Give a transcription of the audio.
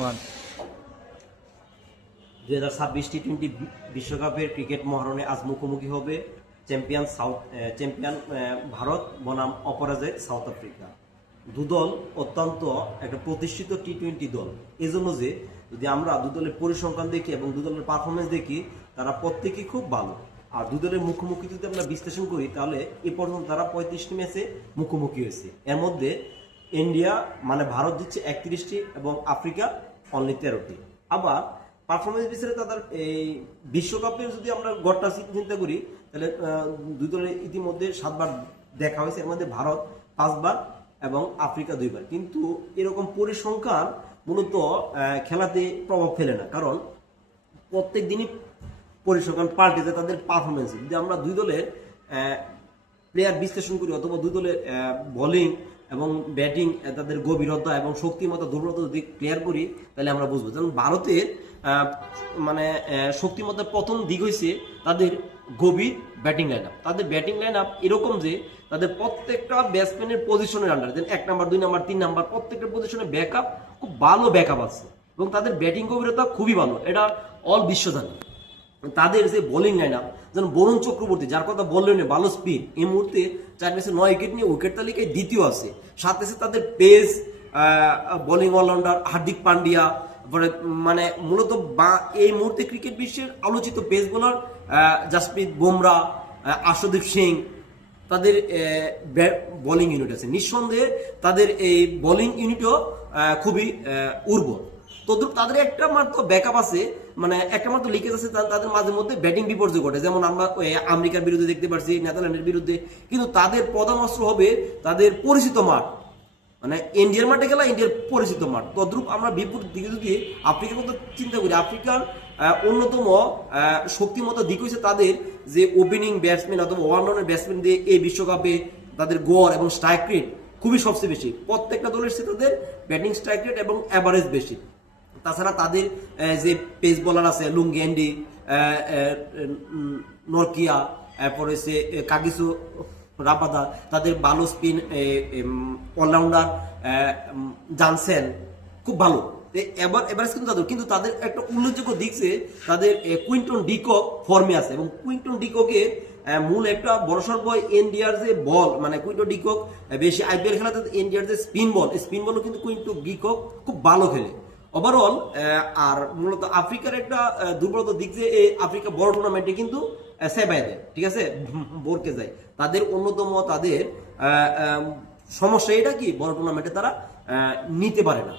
One 2026 টি-20 বিশ্বকাপের cricket মহারণে আজ মুখোমুখি হবে চ্যাম্পিয়ন ভারত বনাম অপরাজয় সাউথ আফ্রিকা। দুদল অত্যন্ত একটা প্রতিষ্ঠিত টি-20 দল। এজন্য যে যদি আমরা দুদলের পরিসংখ্যান দেখি এবং দুদলের পারফরমেন্স দেখি, তারা প্রত্যেকেই খুব ভালো। আর দুদলের মুখোমুখি যদি আমরা বিশ্লেষণ করি, তাহলে এ পর্যন্ত তারা 35টি ম্যাচে মুখোমুখি হয়েছে। এর মধ্যে ইন্ডিয়া মানে ভারত দিচ্ছে 31টি এবং আফ্রিকা অনলি 13টি। আবার পারফরমেন্স বিচারে তাদের এই বিশ্বকাপের যদি আমরা গড়টা চিন্তা করি, তাহলে দুই দলের ইতিমধ্যে 7বার দেখা হয়েছে। এর মধ্যে ভারত 5বার এবং আফ্রিকা 2বার। কিন্তু এরকম পরিসংখ্যান মূলত খেলাতে প্রভাব ফেলে না, কারণ প্রত্যেক দিনই পরিসংখ্যান পাল্টে যায় তাদের পারফরমেন্স। যদি আমরা দুই দলের প্লেয়ার বিশ্লেষণ করি অথবা দুই দলের বোলিং এবং ব্যাটিং, তাদের গভীরতা এবং শক্তিমত্তা দুর্বলতা যদি ক্লিয়ার করি, তাহলে আমরা বুঝবো। যেমন ভারতের মানে শক্তিমত্তার প্রথম দিক হয়েছে তাদের গভীর ব্যাটিং লাইন আপ। তাদের ব্যাটিং লাইন আপ এরকম যে তাদের প্রত্যেকটা ব্যাটসম্যানের পজিশনের আন্ডার, যেন 1 নাম্বার 2 নাম্বার 3 নাম্বার প্রত্যেকটা পজিশনে ব্যাকআপ, খুব ভালো ব্যাকআপ আছে এবং তাদের ব্যাটিং গভীরতা খুবই ভালো, এটা অল বিশ্ব জানে। তাদের যে বোলিং লাইন আপ, যেমন বরুণ চক্রবর্তী, যার কথা বললেন, ভালো স্পিড, এই মুহূর্তে 4 ম্যাচে 9 উইকেট নিয়ে উইকেট তালিকায় দ্বিতীয় আছে। সাথে সাথে তাদের pace bowling allrounder Hardik Pandya, মানে মূলত এই মুহূর্তে ক্রিকেট বিশ্বের আলোচিত পেস বোলার জাসপ্রীত বুমরা, আশুদীপ সিং, তাদের বোলিং ইউনিট আছে। নিঃসন্দেহে তাদের এই বোলিং ইউনিটও খুবই উর্বর। তদ্রুপ তাদের একটা মাত্র ব্যাকআপ আছে, মানে একটা মাত্র লিকেজ আছে, তাদের মাঝে মধ্যে ব্যাটিং বিপর্যয় ঘটে। যেমন আমরা আমেরিকার বিরুদ্ধে দেখতে পাচ্ছি, নেদারল্যান্ডের বিরুদ্ধে। কিন্তু তাদের প্রধান অস্ত্র হবে তাদের পরিচিত মাঠ, মানে ইন্ডিয়ার মাঠে খেলা, ইন্ডিয়ার পরিচিত মাঠ। তদ্রুপ আমরা বিপরীত দিকে যদি আফ্রিকার কথা চিন্তা করি, আফ্রিকার অন্যতম শক্তিমত্তা দিক হচ্ছে তাদের যে ওপেনিং ব্যাটসম্যান অথবা অলরাউন্ডার ব্যাটসম্যান দিয়ে এই বিশ্বকাপে তাদের গড় এবং স্ট্রাইক রেট খুবই সবচেয়ে বেশি। প্রত্যেকটা দলের সাথে তাদের ব্যাটিং স্ট্রাইক রেট এবং অ্যাভারেজ বেশি। তাছাড়া তাদের যে পেস বোলার আছে লুঙ্গেন্ডি, নরকিয়া, এরপরে সে কাগিসু রাবাদা, তাদের ভালো স্পিন অলরাউন্ডার জানসেন খুব ভালো। এভারেজ কিন্তু তাদের একটা উল্লেখযোগ্য দিক যে তাদের কুইন্টন ডিকক ফর্মে আছে, এবং কুইন্টন ডিককের মূল একটা বড়সড় বয় ইন্ডিয়ার যে বল, মানে কুইন্টন ডিকক বেশি আইপিএল খেলাতে ইন্ডিয়ার যে স্পিন বলও কিন্তু কুইন্টন ডিকক খুব ভালো খেলে ওভারঅল। আর মূলত আফ্রিকার একটা দুর্বলতা দিক যে এই আফ্রিকা বড় টুর্নামেন্টে কিন্তু সেবাই দেয়, ঠিক আছে, বোরকে যায়। তাদের অন্যতম তাদের সমস্যা এটা কি, বড় টুর্নামেন্টে তারা নিতে পারে না।